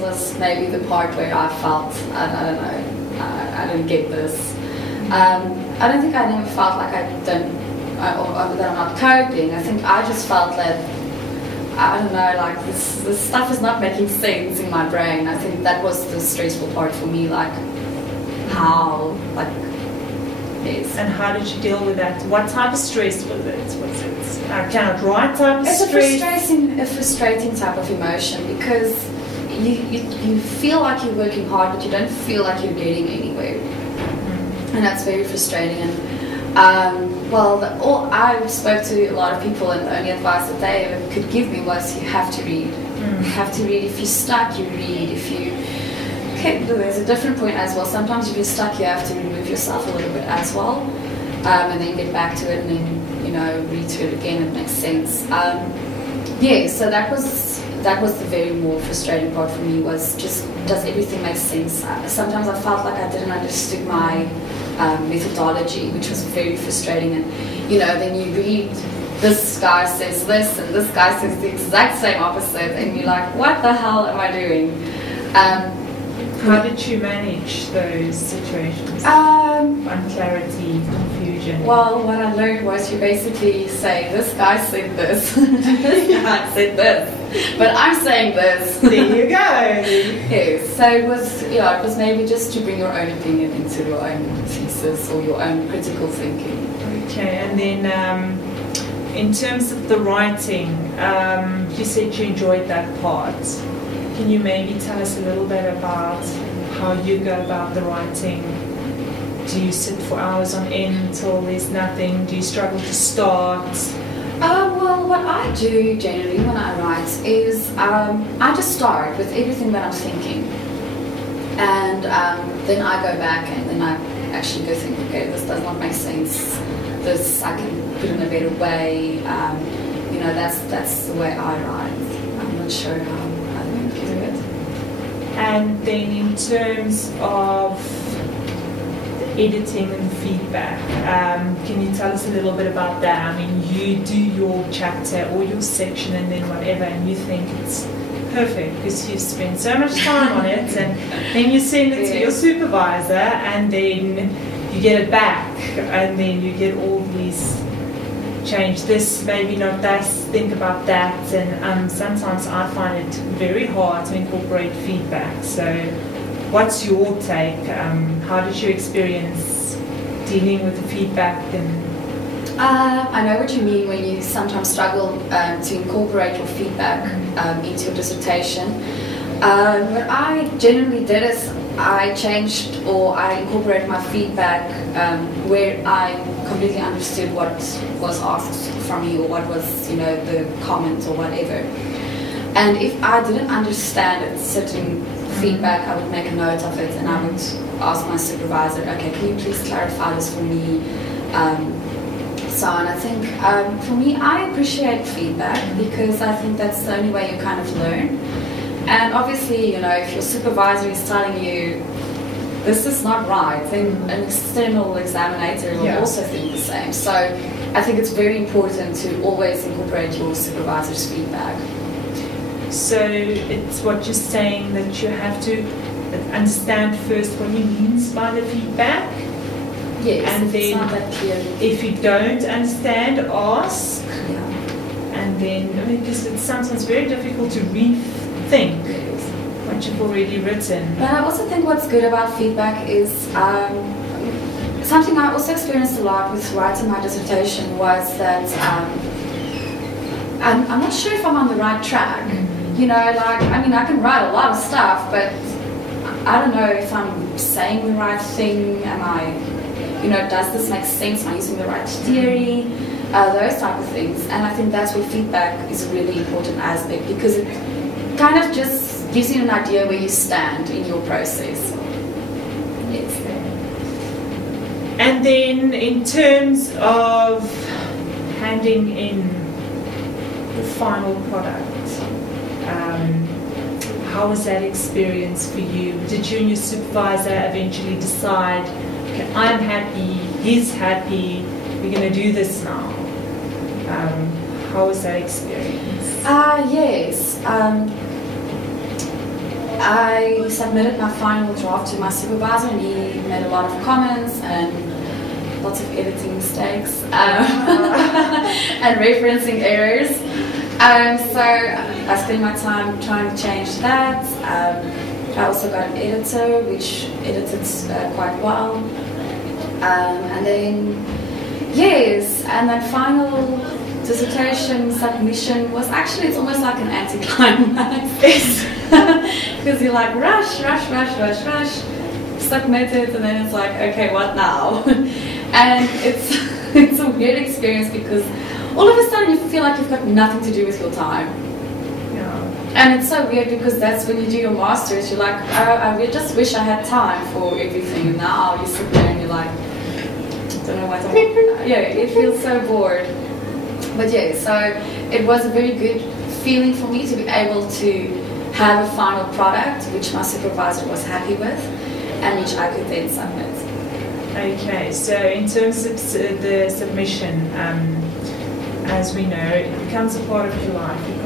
was maybe the part where I felt, I don't know, I didn't get this. I don't think I never felt like I don't, or that I'm not coping. I think I just felt that, I don't know, like this stuff is not making sense in my brain. I think that was the stressful part for me, like how, like, yes. And how did you deal with that? What type of stress was it? Was it I cannot write type of stress? It's a frustrating type of emotion, because you feel like you're working hard, but you don't feel like you're getting anywhere. And that's very frustrating. And well, I spoke to a lot of people, and the only advice that they ever could give me was you have to read. You have to read. If you're stuck, you read. If you, okay, there's a different point as well. Sometimes if you're stuck, you have to remove yourself a little bit as well, and then get back to it, and then, you know, read through it again. It makes sense. Yeah, so that was the very more frustrating part for me, was just, does everything make sense? Sometimes I felt like I didn't understand my methodology, which was very frustrating. And, you know, then you read, this guy says this and this guy says the exact same opposite, and you're like, what the hell am I doing? How did you manage those situations? Unclarity, confusion? Well, what I learned was you basically say, this guy said this, this guy said this, but I'm saying this. There you go. Yes, so it was maybe just to bring your own opinion into your own thesis or your own critical thinking. Okay, and then in terms of the writing, you said you enjoyed that part. Can you maybe tell us a little bit about how you go about the writing? Do you sit for hours on end till there's nothing? Do you struggle to start? Well, what I do generally when I write is I just start with everything that I'm thinking, and then I go back and then I actually go think, okay, this does not make sense. This I can put in a better way. You know, that's the way I write. I'm not sure how you do it. And then in terms of editing and feedback, can you tell us a little bit about that? I mean, you do your chapter or your section and then whatever, and you think it's perfect because you spend so much time on it, and then you send it to your supervisor, and then you get it back, and then you get all these change this, maybe not that, think about that, and sometimes I find it very hard to incorporate feedback. So what's your take? How did you experience dealing with the feedback? And I know what you mean when you sometimes struggle to incorporate your feedback into your dissertation. What I generally did is I changed, or I incorporated my feedback where I completely understood what was asked from me, or what was, you know, the comment or whatever. And if I didn't understand a certain feedback, I would make a note of it, and I would ask my supervisor, okay, can you please clarify this for me? So on. I think for me, I appreciate feedback because I think that's the only way you kind of learn. And obviously, you know, if your supervisor is telling you this is not right, then an external examiner will also think the same. So I think it's very important to always incorporate your supervisor's feedback. So it's what you're saying, that you have to understand first what he means by the feedback. Yes, and then it's not that clear. If you don't understand, ask. Yeah. And then, I mean, because it's sometimes very difficult to rethink what you've already written. But I also think what's good about feedback is something I also experienced a lot with writing my dissertation was that I'm not sure if I'm on the right track. You know, like, I mean, I can write a lot of stuff, but I don't know if I'm saying the right thing. Am I, you know, does this make sense? Am I using the right theory? Those type of things. And I think that's where feedback is a really important aspect, because it kind of just gives you an idea where you stand in your process. Yes. And then in terms of handing in the final product, how was that experience for you? Did you and your supervisor eventually decide, okay, I'm happy, he's happy, we're going to do this now? How was that experience? Yes. I submitted my final draft to my supervisor, and he made a lot of comments and lots of editing mistakes and referencing errors. So I spent my time trying to change that. I also got an editor which edited quite well. And then, yes, and then final dissertation submission was actually, it's almost like an anticlimax. Because you're like, rush, submit it, and then it's like, okay, what now? And it's a weird experience because all of a sudden you feel like you've got nothing to do with your time. And it's so weird because that's when you do your masters, you're like, oh, I just wish I had time for everything. And now you sit there and you're like, I don't know what to do. Yeah, it feels so bored. But yeah, so it was a very good feeling for me to be able to have a final product which my supervisor was happy with and which I could then submit. Okay, so in terms of the submission, as we know, it becomes a part of your life. It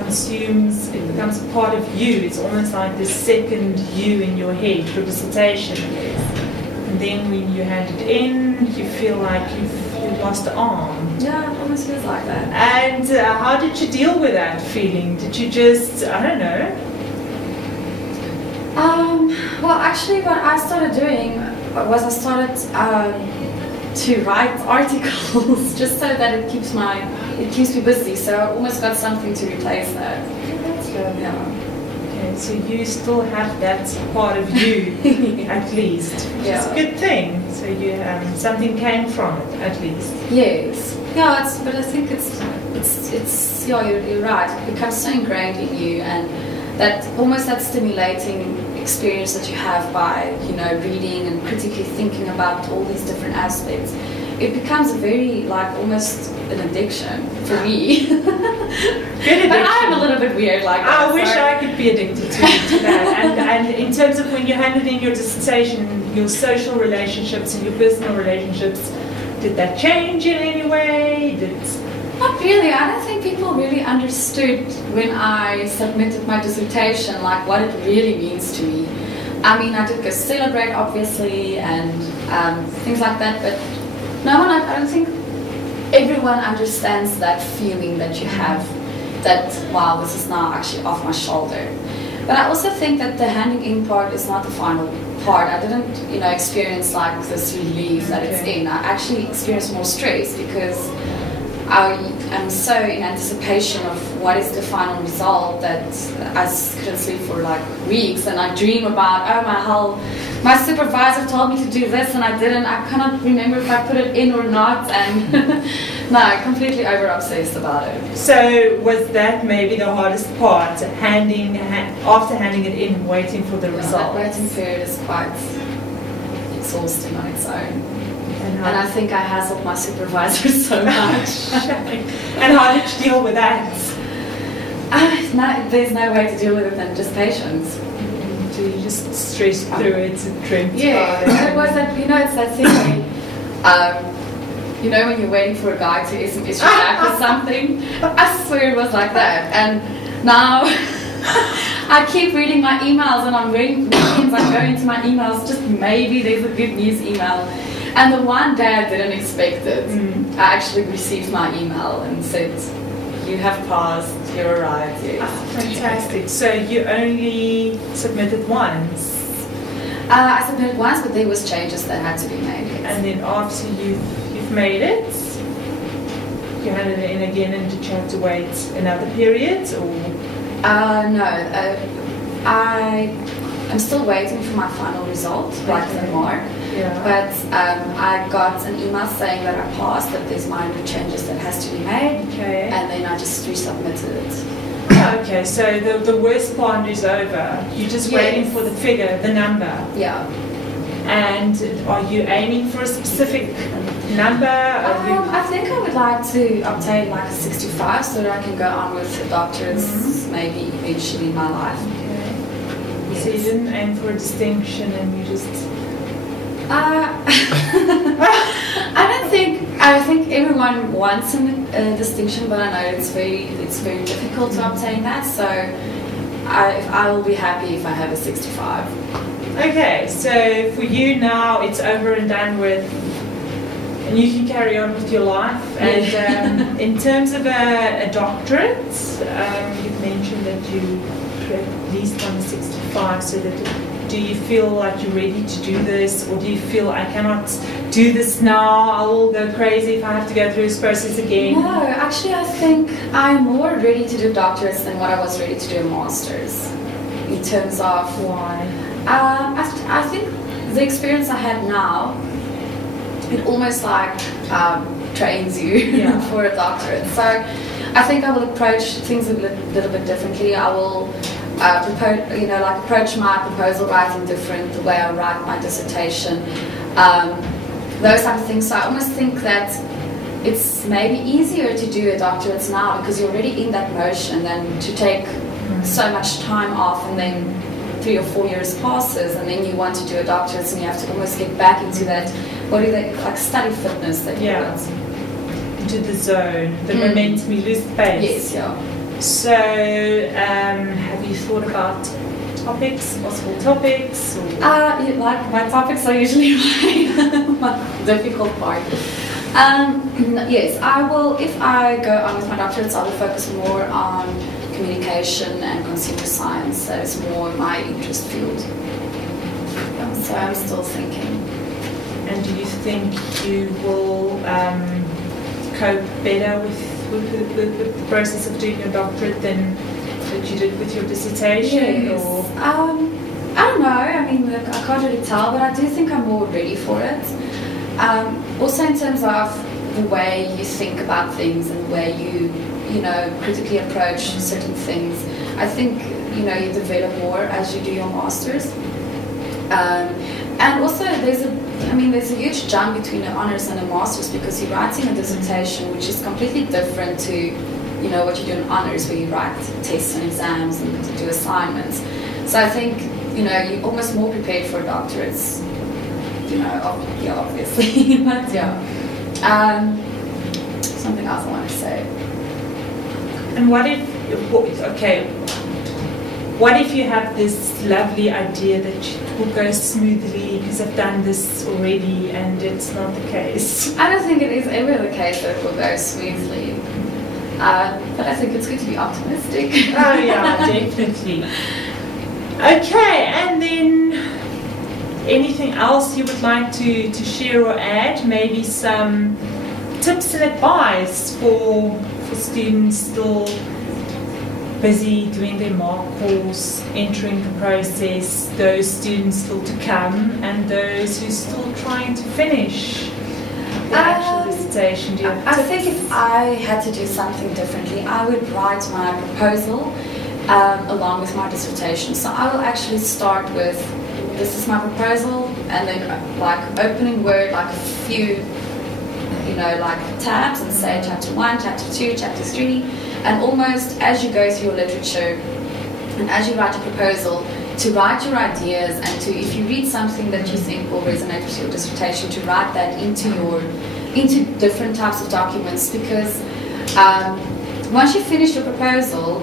becomes a part of you. It's almost like the second you in your head, your dissertation. And then when you hand it in, you feel like you've lost an arm. Yeah, it almost feels like that. And how did you deal with that feeling? Did you just, I don't know? Well, actually, what I started doing was I started to write articles just so that it keeps me busy. So I almost got something to replace that. That's good. Yeah. Okay, so you still have that part of you, at least, which is a good thing. So you something came from it, at least. Yes. Yeah, but I think it's yeah, you're right. It becomes so ingrained in you, and that almost that stimulating experience that you have by, you know, reading and critically thinking about all these different aspects. It becomes a very, like, almost an addiction for me. Good addiction. But I'm a little bit weird like that. I wish I could be addicted to that. And in terms of when you handed in your dissertation, your social relationships and your personal relationships, did that change in any way? Not really. I don't think people really understood when I submitted my dissertation, like what it really means to me. I mean, I did go celebrate, obviously, and things like that, but no one, I don't think everyone understands that feeling that you have, that, wow, this is now actually off my shoulder. But I also think that the handing in part is not the final part. I didn't, you know, experience like this relief that it's in. I actually experienced more stress because I am so in anticipation of what is the final result that I couldn't sleep for like weeks, and I dream about, oh my supervisor told me to do this and I didn't. I cannot remember if I put it in or not, and no, completely over obsessed about it. So was that maybe the hardest part, after handing it in, waiting for the result? That waiting period is quite exhausting on its own. And I think I hassled my supervisor so much. And how did you deal with that? There's no way to deal with it than just patience. So you just stress through it and dreamt about it. It was that, you know, it's that thing when, you know, when you're waiting for a guy to SMS you back or something. I swear it was like that. And now I keep reading my emails, and I'm reading weekends, I go into my emails, just maybe there's a good news email. And the one day I didn't expect it. I actually received my email and said, you have passed, you arrived, yes. Oh, fantastic. So you only submitted once? I submitted once, but there was changes that had to be made. Yes. And then after you've made it, you handed it in again, and did you have to wait another period? Or? No. I'm still waiting for my final result, like the mark. Yeah. But I got an email saying that I passed, that there's minor changes that has to be made, and then I just resubmitted it. Okay, so the worst part is over. You're just waiting for the figure, the number. Yeah. And are you aiming for a specific number? I think I would like to obtain like a 65 so that I can go on with the doctors maybe eventually in my life. Okay. Yes. So you didn't aim for a distinction, and you just... I think everyone wants a distinction, but I know it's very difficult to obtain that. So I will be happy if I have a 65. Okay, so for you now, it's over and done with, and you can carry on with your life. And in terms of a doctorate, you've mentioned that you at least want a 65. So that, do you feel like you're ready to do this, or do you feel I cannot do this now? I will go crazy if I have to go through this process again. No, actually, I think I'm more ready to do doctorates than what I was ready to do a master's. In terms of Why? I think the experience I had now, it almost like trains you for a doctorate. So I think I will approach things a little bit differently. I will approach my proposal writing different, the way I write my dissertation, those type of things. So I almost think that it's maybe easier to do a doctorate now because you're already in that motion than to take so much time off and then 3 or 4 years passes and then you want to do a doctorate and you have to almost get back into that, what do they, like study fitness that you want. Into the zone, the momentum, you lose the pace. Yes, yeah. So, have you thought about topics, possible topics? Or? Like my topics are usually my difficult part. Yes, I will, if I go on with my doctorates, I will focus more on communication and consumer science. That is more my interest field. Yeah, so I'm still thinking. And do you think you will cope better with the process of doing your doctorate than that you did with your dissertation? Yes. Or? I don't know. I mean, look, I can't really tell, but I do think I'm more ready for it. Also, in terms of the way you think about things and the way you critically approach certain things, I think you develop more as you do your masters. And also, there's a huge jump between an honors and a master's because you're writing a dissertation, which is completely different to what you do in honors, where you write tests and exams and do assignments. So I think you're almost more prepared for doctorates. Obviously, but yeah. Something else I want to say. And what if you have this lovely idea that it will go smoothly because I've done this already and it's not the case? I don't think it is ever the case that it will go smoothly. But I think it's good to be optimistic. Oh yeah, definitely. Okay, and then anything else you would like to share or add? Maybe some tips and advice for students still busy doing their mark course, entering the process, those students still to come, and those who are still trying to finish the actual dissertation. Do you have I think if I had to do something differently, I would write my proposal along with my dissertation. So I will actually start with, this is my proposal, and then like opening word, like a few like tabs, and say chapter 1, chapter 2, chapter 3, and almost as you go through your literature and as you write a proposal, to write your ideas, and to, if you read something that you think will resonate with your dissertation, to write that into different types of documents, because once you finish your proposal,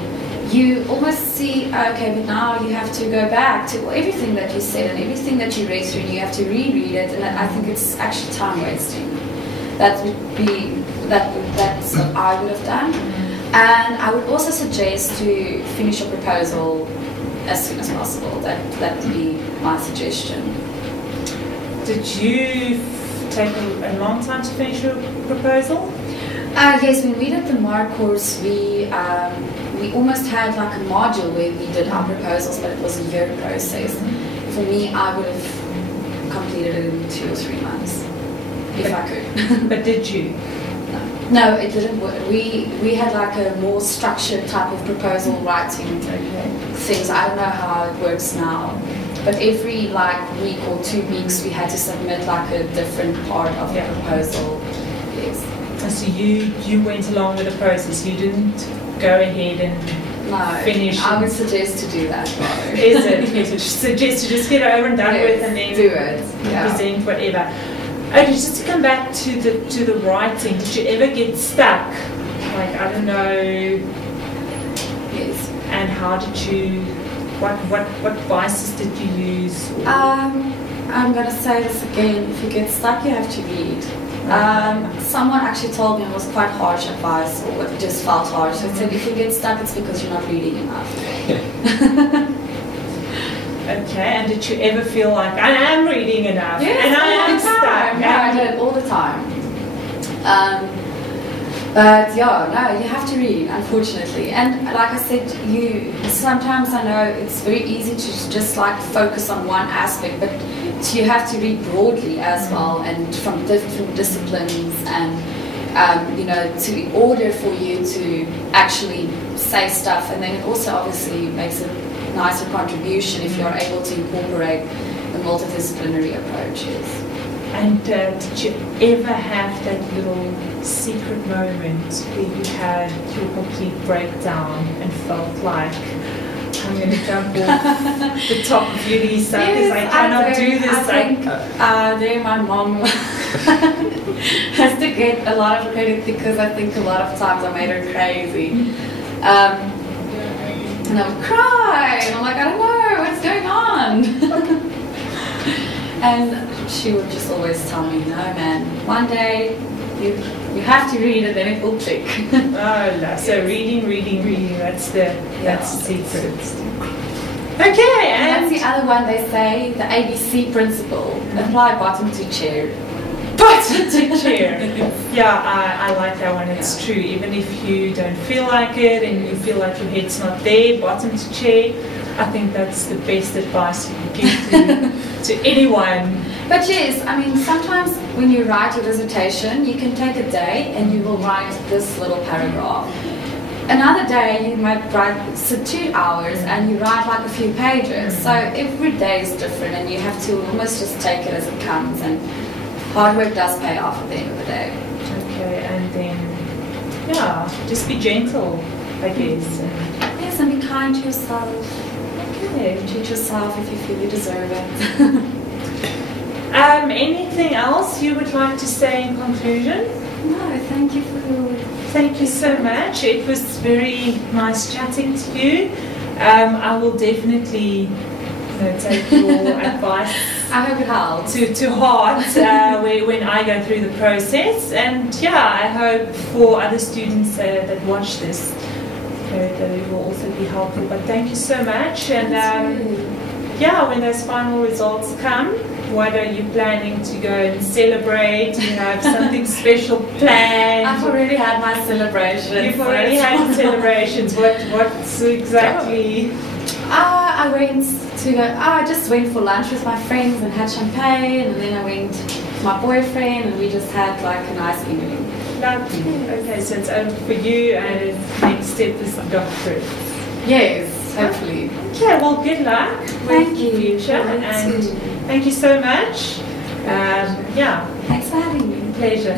you almost see, okay, but now you have to go back to everything that you said and everything that you read through, and you have to reread it, and I think it's actually time wasting. That's what I would have done. And I would also suggest to finish your proposal as soon as possible. That would be my suggestion. Did you take a long time to finish your proposal? Yes, when we did the MAR course, we almost had like a module where we did our proposals, but it was a year process. For me, I would have completed it in 2 or 3 months, if I could. But did you? No, it didn't work. We had like a more structured type of proposal writing things. I don't know how it works now, but every like week or 2 weeks we had to submit like a different part of the proposal. Yes. And so you went along with the process. You didn't go ahead and finish. I would suggest to do that. Is it? You suggest to just get it over and done with, and then do it. Present whatever. Okay, just to come back to the writing, did you ever get stuck? Like, I don't know. Yes. and how did you, what devices did you use? I'm going to say this again, if you get stuck you have to read. Someone actually told me it was quite harsh advice, or it just felt harsh. They said if you get stuck it's because you're not reading enough. Okay, and did you ever feel like, I am reading enough, yes, and I am stuck? Yeah, I did all the time. But yeah, no, you have to read, unfortunately. And like I said, sometimes I know it's very easy to just like focus on one aspect, but you have to read broadly as well, and from different disciplines, and you know, in order for you to actually say stuff. And then it also obviously makes a nicer contribution if you're able to incorporate the multidisciplinary approaches. And did you ever have that little secret moment where you had your complete breakdown and felt like, I'm going to jump off the top of you, Lisa, because I cannot do this? I think there my mom has to get a lot of credit, because I think a lot of times I made her crazy. And I would cry, and I'm like, I don't know, what's going on? And she would just always tell me, no man, one day you have to read and then it will click. Oh, so reading, that's the secret. Okay, and that's the other one they say, the ABC principle, apply bottom to chair. Bottom to chair. Yeah, I like that one, it's true. Even if you don't feel like it and you feel like your head's not there, bottom to chair, I think that's the best advice you can give to anyone. But yes, I mean, sometimes when you write your dissertation, you can take a day and you will write this little paragraph. Another day you might sit 2 hours and you write like a few pages. So every day is different, and you have to almost just take it as it comes, and hard work does pay off at the end of the day. Okay, and then, yeah, just be gentle, I guess. Yes, and be kind to yourself. Okay, treat yourself if you feel you deserve it. Anything else you would like to say in conclusion? No, thank you for your... Thank you so much. It was very nice chatting to you. I will definitely take your advice. I hope it helps. To heart when I go through the process. And yeah, I hope for other students that watch this that it will also be helpful. But thank you so much. And yeah, when those final results come, what are you planning to go and celebrate? Do you have something special planned? I've already had my celebrations. You've already had your celebrations. What's exactly? I just went for lunch with my friends and had champagne, and then I went with my boyfriend and we just had like a nice evening. Lovely. Okay, so it's over for you, and next step is doctorate. Yes, hopefully. Okay, well, good luck with your future, and thank you so much. Yeah. Thanks for having me. Pleasure.